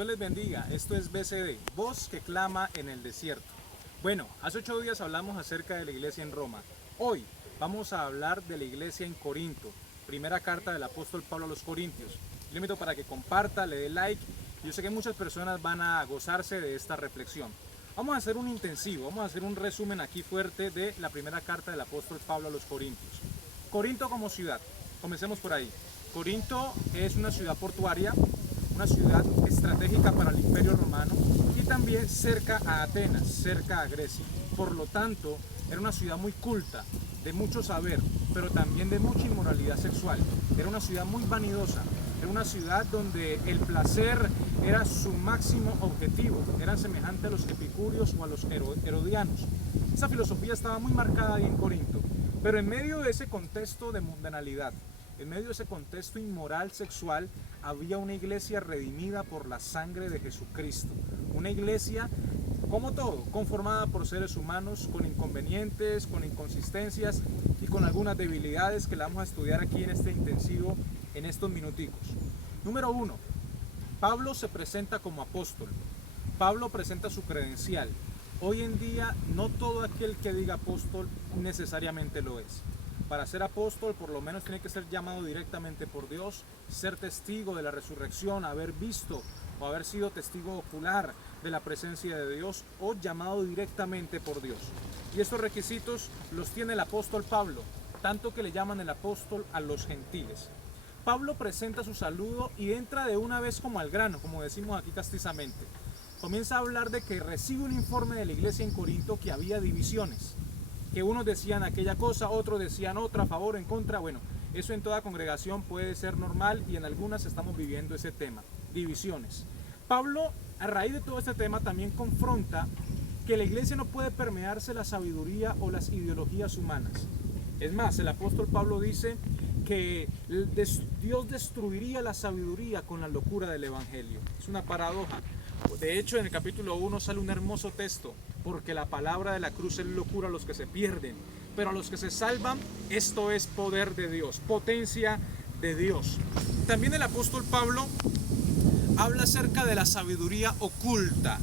Dios les bendiga. Esto es BCD, voz que clama en el desierto. Bueno, hace 8 días hablamos acerca de la iglesia en Roma. Hoy vamos a hablar de la iglesia en Corinto, primera carta del apóstol Pablo a los Corintios. Le invito para que comparta, le dé like. Yo sé que muchas personas van a gozarse de esta reflexión. Vamos a hacer un intensivo, vamos a hacer un resumen aquí fuerte de la primera carta del apóstol Pablo a los Corintios. Corinto como ciudad, comencemos por ahí. Corinto es una ciudad portuaria, una ciudad estratégica para el Imperio Romano y también cerca a Atenas, cerca a Grecia. Por lo tanto, era una ciudad muy culta, de mucho saber, pero también de mucha inmoralidad sexual. Era una ciudad muy vanidosa, era una ciudad donde el placer era su máximo objetivo, eran semejantes a los epicúreos o a los herodianos. Esa filosofía estaba muy marcada ahí en Corinto, pero en medio de ese contexto de mundanalidad, en medio de ese contexto inmoral sexual, había una iglesia redimida por la sangre de Jesucristo. Una iglesia, como todo, conformada por seres humanos con inconvenientes, con inconsistencias y con algunas debilidades que la vamos a estudiar aquí en este intensivo, en estos minuticos. Número 1. Pablo se presenta como apóstol. Pablo presenta su credencial. Hoy en día no todo aquel que diga apóstol necesariamente lo es. Para ser apóstol por lo menos tiene que ser llamado directamente por Dios, ser testigo de la resurrección, haber visto o haber sido testigo ocular de la presencia de Dios o llamado directamente por Dios. Y estos requisitos los tiene el apóstol Pablo, tanto que le llaman el apóstol a los gentiles. Pablo presenta su saludo y entra de una vez como al grano, como decimos aquí castizamente. Comienza a hablar de que recibe un informe de la iglesia en Corinto que había divisiones, que unos decían aquella cosa, otros decían otra, a favor, en contra. Bueno, eso en toda congregación puede ser normal y en algunas estamos viviendo ese tema, divisiones. Pablo, a raíz de todo este tema, también confronta que la iglesia no puede permearse la sabiduría o las ideologías humanas. Es más, el apóstol Pablo dice que Dios destruiría la sabiduría con la locura del evangelio. Es una paradoja. De hecho, en el capítulo 1 sale un hermoso texto, porque la palabra de la cruz es locura a los que se pierden, pero a los que se salvan, esto es poder de Dios, potencia de Dios. También el apóstol Pablo habla acerca de la sabiduría oculta,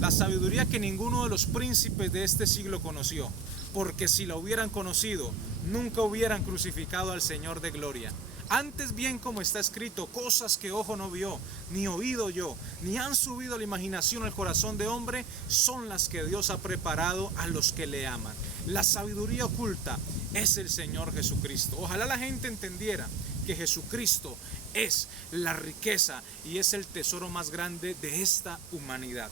la sabiduría que ninguno de los príncipes de este siglo conoció, porque si la hubieran conocido, nunca hubieran crucificado al Señor de gloria. Antes bien, como está escrito, cosas que ojo no vio, ni oído yo, ni han subido a la imaginación al corazón de hombre, son las que Dios ha preparado a los que le aman. La sabiduría oculta es el Señor Jesucristo. Ojalá la gente entendiera que Jesucristo es la riqueza y es el tesoro más grande de esta humanidad.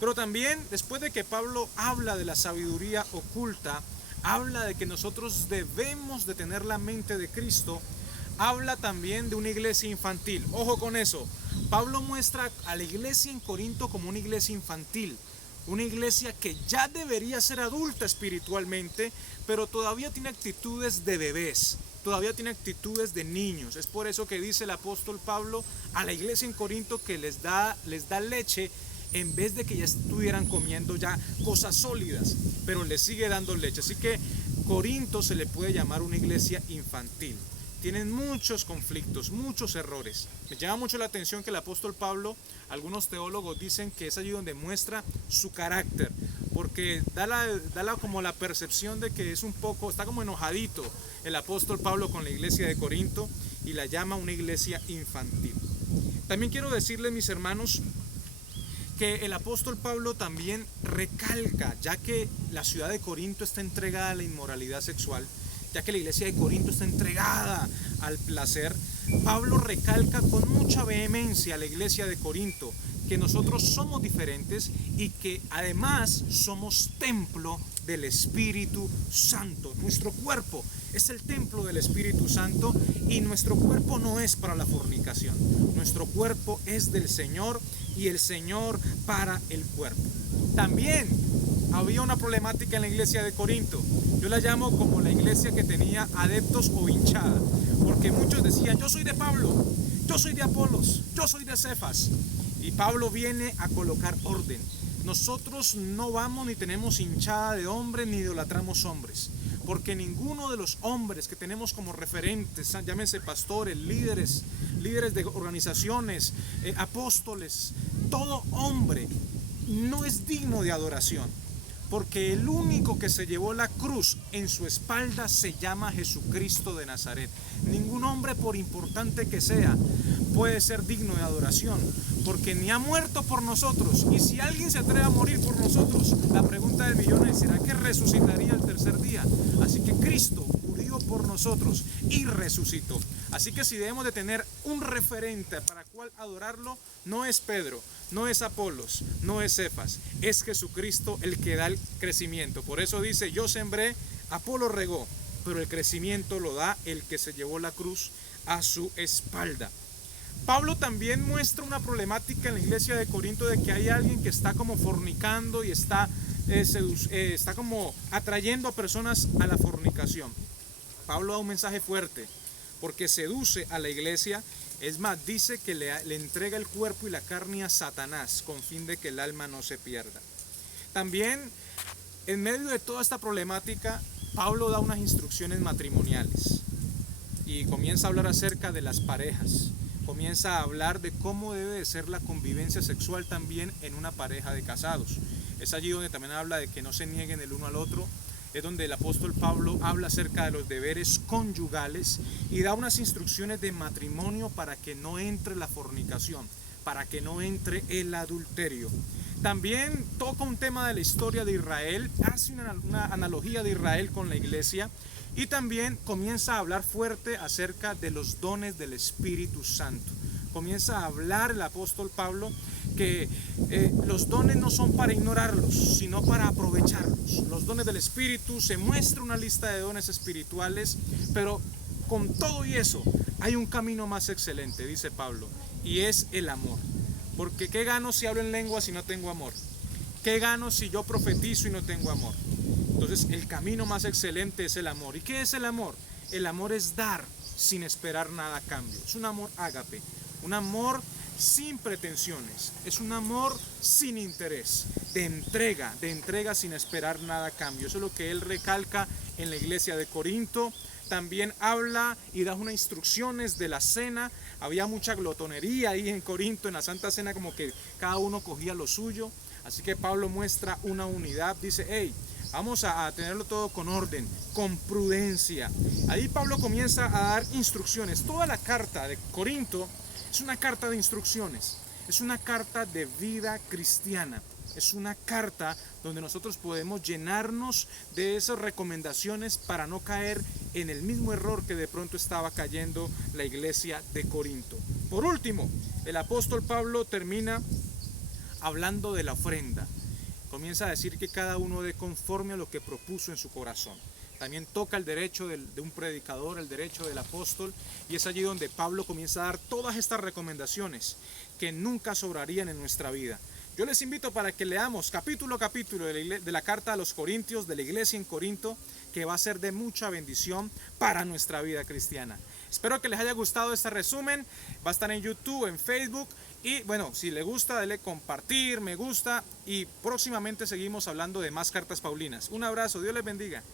Pero también, después de que Pablo habla de la sabiduría oculta, habla de que nosotros debemos de tener la mente de Cristo. Habla también de una iglesia infantil. Ojo con eso. Pablo muestra a la iglesia en Corinto como una iglesia infantil. Una iglesia que ya debería ser adulta espiritualmente, pero todavía tiene actitudes de bebés. Todavía tiene actitudes de niños. Es por eso que dice el apóstol Pablo a la iglesia en Corinto que les da leche en vez de que ya estuvieran comiendo ya cosas sólidas, pero les sigue dando leche. Así que Corinto se le puede llamar una iglesia infantil. Tienen muchos conflictos, muchos errores. Me llama mucho la atención que el apóstol Pablo, algunos teólogos dicen que es allí donde muestra su carácter, porque da como la percepción de que está como enojadito el apóstol Pablo con la iglesia de Corinto y la llama una iglesia infantil. También quiero decirles, mis hermanos, que el apóstol Pablo también recalca, ya que la ciudad de Corinto está entregada a la inmoralidad sexual, ya que la iglesia de Corinto está entregada al placer, Pablo recalca con mucha vehemencia a la iglesia de Corinto que nosotros somos diferentes y que además somos templo del Espíritu Santo. Nuestro cuerpo es el templo del Espíritu Santo y nuestro cuerpo no es para la fornicación. Nuestro cuerpo es del Señor y el Señor para el cuerpo. También había una problemática en la iglesia de Corinto. Yo la llamo como la iglesia que tenía adeptos o hinchada, porque muchos decían: yo soy de Pablo, yo soy de Apolos, yo soy de Cefas. Y Pablo viene a colocar orden. Nosotros no vamos ni tenemos hinchada de hombres ni idolatramos hombres, porque ninguno de los hombres que tenemos como referentes, llámense pastores, líderes, líderes de organizaciones, apóstoles, todo hombre no es digno de adoración, porque el único que se llevó la cruz en su espalda se llama Jesucristo de Nazaret. Ningún hombre, por importante que sea, puede ser digno de adoración, porque ni ha muerto por nosotros. Y si alguien se atreve a morir por nosotros, la pregunta del millón es: ¿será que resucitaría el tercer día? Así que Cristo murió por nosotros y resucitó. Así que si debemos de tener un referente para cual adorarlo, no es Pedro, no es Apolos, no es Cefas, es Jesucristo el que da el crecimiento. Por eso dice: yo sembré, Apolo regó, pero el crecimiento lo da el que se llevó la cruz a su espalda. Pablo también muestra una problemática en la iglesia de Corinto, de que hay alguien que está como fornicando y está como atrayendo a personas a la fornicación. Pablo da un mensaje fuerte, porque seduce a la iglesia. Es más, dice que le entrega el cuerpo y la carne a Satanás con fin de que el alma no se pierda. También, en medio de toda esta problemática, Pablo da unas instrucciones matrimoniales y comienza a hablar acerca de las parejas. Comienza a hablar de cómo debe de ser la convivencia sexual también en una pareja de casados. Es allí donde también habla de que no se nieguen el uno al otro. Es donde el apóstol Pablo habla acerca de los deberes conyugales y da unas instrucciones de matrimonio para que no entre la fornicación, para que no entre el adulterio. También toca un tema de la historia de Israel, hace una analogía de Israel con la iglesia, y también comienza a hablar fuerte acerca de los dones del Espíritu Santo. Comienza a hablar el apóstol Pablo que los dones no son para ignorarlos, sino para aprovecharlos. Los dones del Espíritu, se muestra una lista de dones espirituales, pero con todo y eso hay un camino más excelente, dice Pablo, y es el amor. Porque ¿qué gano si hablo en lengua si no tengo amor? ¿Qué gano si yo profetizo y no tengo amor? Entonces el camino más excelente es el amor. ¿Y qué es el amor? El amor es dar sin esperar nada a cambio. Es un amor ágape, un amor sin pretensiones, es un amor sin interés, de entrega sin esperar nada a cambio. Eso es lo que él recalca en la iglesia de Corinto. También habla y da unas instrucciones de la cena. Había mucha glotonería ahí en Corinto, en la Santa Cena, como que cada uno cogía lo suyo. Así que Pablo muestra una unidad, dice: hey, vamos a tenerlo todo con orden, con prudencia. Ahí Pablo comienza a dar instrucciones. Toda la carta de Corinto es una carta de instrucciones, es una carta de vida cristiana, es una carta donde nosotros podemos llenarnos de esas recomendaciones para no caer en el mismo error que de pronto estaba cayendo la iglesia de Corinto. Por último, el apóstol Pablo termina hablando de la ofrenda. Comienza a decir que cada uno dé conforme a lo que propuso en su corazón. También toca el derecho de un predicador, el derecho del apóstol, y es allí donde Pablo comienza a dar todas estas recomendaciones que nunca sobrarían en nuestra vida. Yo les invito para que leamos capítulo a capítulo de la carta a los Corintios, de la iglesia en Corinto, que va a ser de mucha bendición para nuestra vida cristiana. Espero que les haya gustado este resumen. Va a estar en YouTube, en Facebook. Y bueno, si les gusta, dale compartir, me gusta. Y próximamente seguimos hablando de más cartas paulinas. Un abrazo, Dios les bendiga.